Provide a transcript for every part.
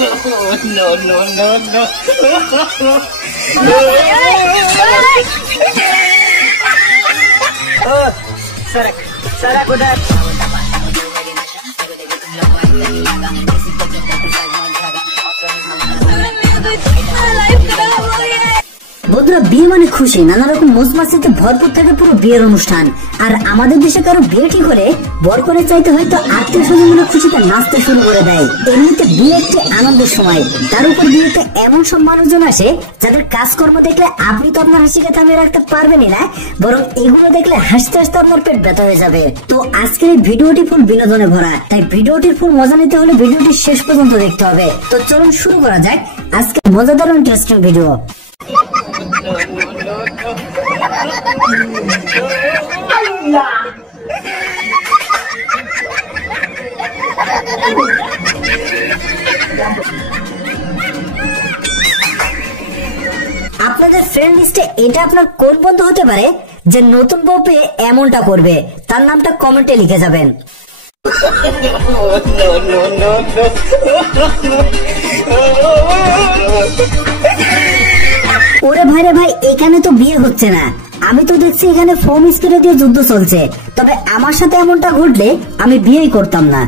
No, no, no, no. Oh, Sarak udah. বন্ধুরা বিয়ে মানে খুশি, নানা রকম মজমাস্তিতে ভরপুর থাকে পুরো বিয়ের অনুষ্ঠান। আর আমাদের দেশে কারো বিয়ে ঠিক হলে বর করে চাইতে হয়তো আত্মীয় স্বজনগুলো খুশিতে নাচতে শুরু করে দেয়। এমনিতে বিয়ে একটি আনন্দের সময়, তার উপর বিয়েতে এমন সব মানুষজন আসে যাদের কাজকর্ম দেখলে আপনি তো আপনার হাসিকে থামিয়ে রাখতে পারবেনই না, বরং এগুলো দেখলে হাসতে হাসতে আপনার পেট ব্যথা হয়ে যাবে। তো আজকের এই ভিডিওটি ফুল বিনোদনে ভরা, তাই ভিডিওটির ফুল মজা নিতে হলে ভিডিওটি শেষ পর্যন্ত দেখতে হবে। তো চলুন শুরু করা যাক আজকে মজাদার ও ইন্টারেস্টিং ভিডিও। আপনাদের ফ্রেন্ড লিস্টে এটা আপনার কোন বন্ধু হতে পারে যে নতুন বউ পেয়ে এমনটা করবে? তার নামটা কমেন্টে লিখে যাবেন। ওরে ভাই রে ভাই, এখানে তো বিয়ে হচ্ছে না, আমি তো দেখছি এখানে ফোম স্প্রে দিয়ে যুদ্ধ চলছে। তবে আমার সাথে এমনটা ঘটলে আমি বিয়েই করতাম না।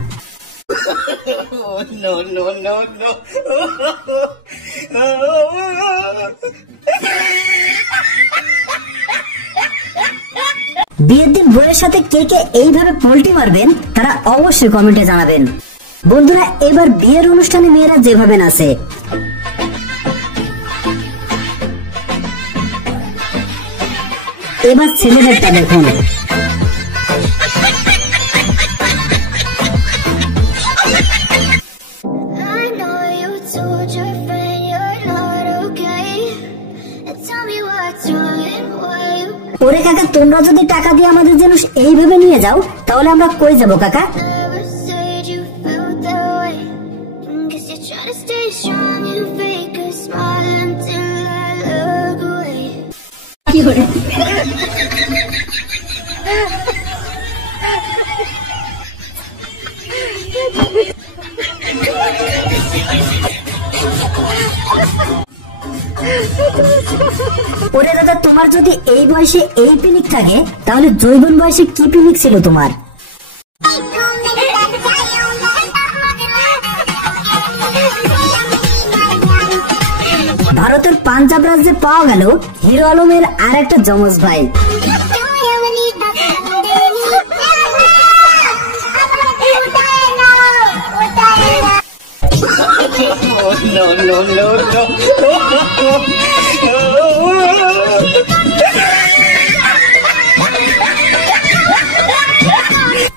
বিয়ের দিন বউয়ের সাথে কে কে এইভাবে পোল্টি মারবেন তারা অবশ্যই কমেন্টে জানাবেন। বন্ধুরা, এবার বিয়ের অনুষ্ঠানে মেয়েরা যেভাবে নাচে, এবার ছেলেদেরটা দেখুন। ওরে কাকা, তোমরা যদি টাকা দিয়ে আমাদের জন্য এইভাবে নিয়ে যাও তাহলে আমরা কই যাবো কাকা? কি করে ওরে দাদা, তোমার যদি এই বয়সে এই পিনিক থাকে তাহলে জৈবন বয়সে কি পিনিক ছিল তোমার? ভারতের পাঞ্জাব রাজ্যে পাওয়া গেল হিরো আলমের আর একটা যমজ ভাই।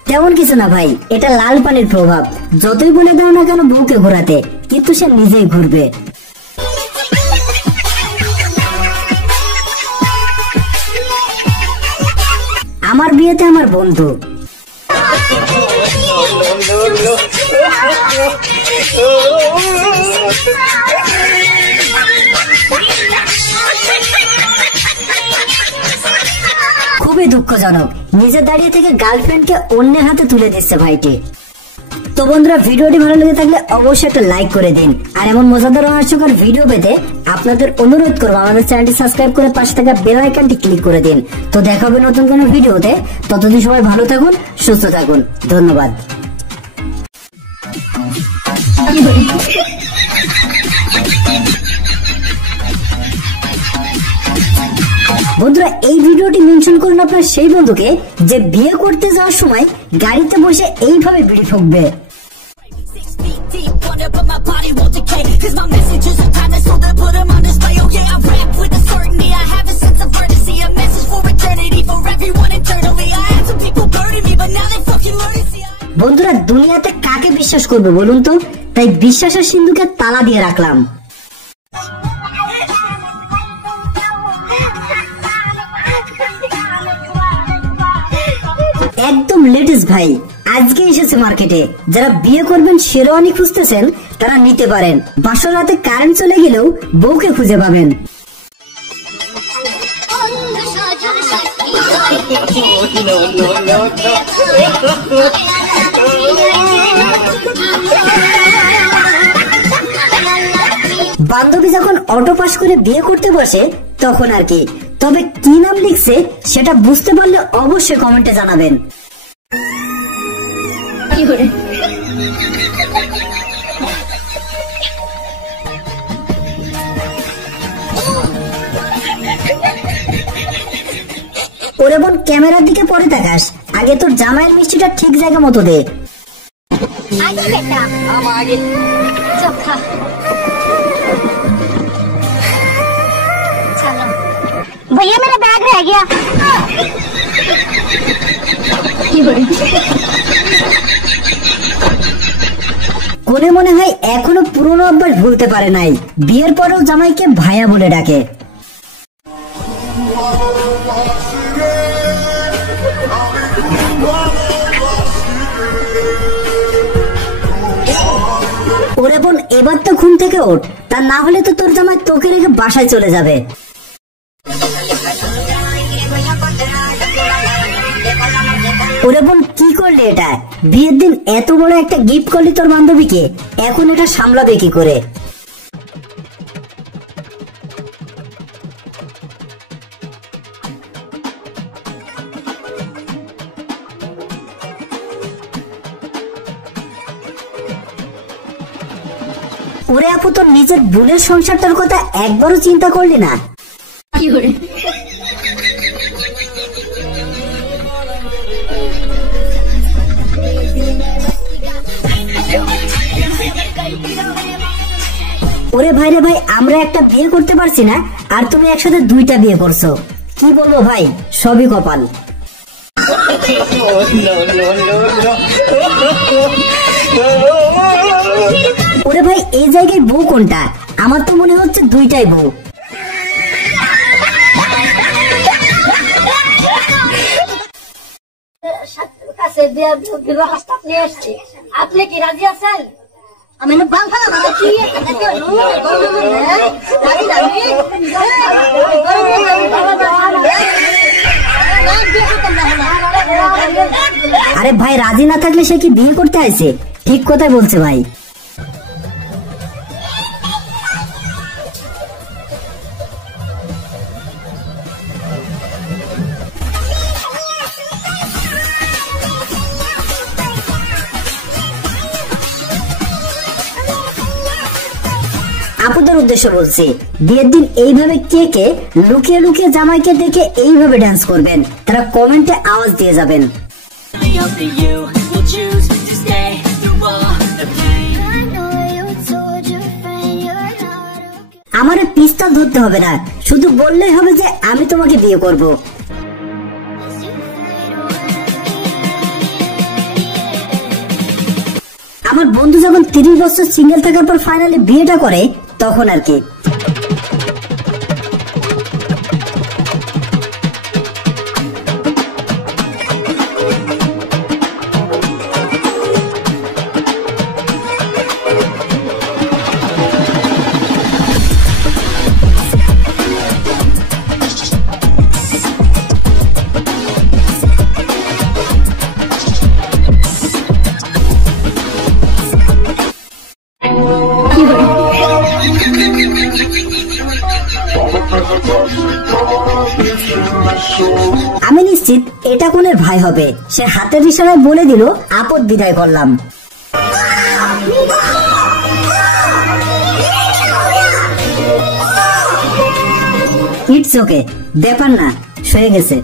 তেমন কিছু না ভাই, এটা লাল পানির প্রভাব। যতই বলে দাও না কেন বউকে ঘোরাতে, কিন্তু সে নিজেই ঘুরবে। আমার বিয়েতে আমার বন্ধু। খুবই দুঃখজনক, নিজের দাঁড়িয়ে থেকে গার্লফ্রেন্ডকে অন্যের হাতে তুলে দিচ্ছে ভাইটি। তো বন্ধুরা, ভিডিওটি ভালো লেগে থাকলে অবশ্যই একটা লাইক করে দিন। আর এমন মজাদার হাস্যকর ভিডিও পেতে আপনাদের অনুরোধ করবো আমাদের চ্যানেলটি সাবস্ক্রাইব করে পাশে থাকা বেল আইকনটি ক্লিক করে দিন। তো দেখা হবে নতুন কোনো ভিডিওতে, ততদিন সবাই ভালো থাকুন, সুস্থ থাকুন, ধন্যবাদ। বন্ধুরা, এই ভিডিওটি মেনশন করুন আপনার সেই বন্ধুকে যে বিয়ে করতে যাওয়ার সময় গাড়িতে বসে এইভাবে বিড়ি ফুঁকবে। বন্ধুরা, দুনিয়াতে কাকে বিশ্বাস করবে বলুন তো? তাই বিশ্বাসের সিন্ধুকে তালা দিয়ে রাখলাম। একদম লেটেস্ট ভাই, আজকে এসেছে মার্কেটে। যারা বিয়ে করবেন শেরওয়ানি খুঁজতেছেন তারা নিতে পারেন। বাসর রাতে কারেন্ট চলে গেলেও বউকে খুঁজে পাবেন। বান্ধবী যখন অটো পাস করে বিয়ে করতে বসে তখন আর কি। তবে কি নাম লিখছে সেটা বুঝতে পারলে অবশ্যই কমেন্টে জানাবেন। ওরে বোন, ক্যামেরার দিকে পরে তাকাস, আগে তোর জামাইয়ের মিষ্টিটা ঠিক জায়গা মতো দে। भैया मेरा बैग रह गया। কোনে মনে হয় এখনো পুরনো অভ্যাস ভুলতে পারে নাই, বিয়ের পরেও জামাইকে ভাইয়া বলে ডাকে। ওরে বোন, এবার তো ঘুম থেকে ওঠ, তা না হলে তো তোর জামাই তোকে রেখে বাসায় চলে যাবে। ওরে বোন, কি করলি এটা? বিয়ের দিন এত বড় একটা গিফট করলি তোর বান্ধবীকে, এখন এটা সামলাবে কি করে? ওরে আপু, তোর নিজের বোনের সংসারটার কথা একবারও চিন্তা করলি না? ওরে ভাই রে ভাই, আমরা একটা বিয়ে করতে পারছি না আর তুমি একসাথে দুইটা বিয়ে করছো, কি বলবো ভাই, সবই কপাল। ওরে ভাই, এই জায়গায় বউ কোনটা? আমার তো মনে হচ্ছে দুইটাই বউ। আপনি কি রাজি আছেন? আমি আরে ভাই, রাজি না থাকলে সে কি বিয়ে করতে আসে? ঠিক কথাই বলছে ভাই। আপুদের উদ্দেশ্য বলছি, বিয়ের দিন এইভাবে কে কে লুকিয়ে লুকিয়ে জামাইকে দেখে এইভাবে ডান্স করবেন, তারা কমেন্টে আওয়াজ দিয়ে যাবেন। আমার পিস্তল ধরতে হবে না, শুধু বললেই হবে যে আমি তোমাকে বিয়ে করব। আমার বন্ধু যখন 30 বছর সিঙ্গেল থাকার পর ফাইনালি বিয়েটা করে তখন আর কি। আমি নিশ্চিত এটা কোনের ভাই হবে, সে হাতের ইশারায় বলে দিল আপদ বিদায় করলাম। ইটস ওকে, ব্যাপার না, সয়ে গেছে।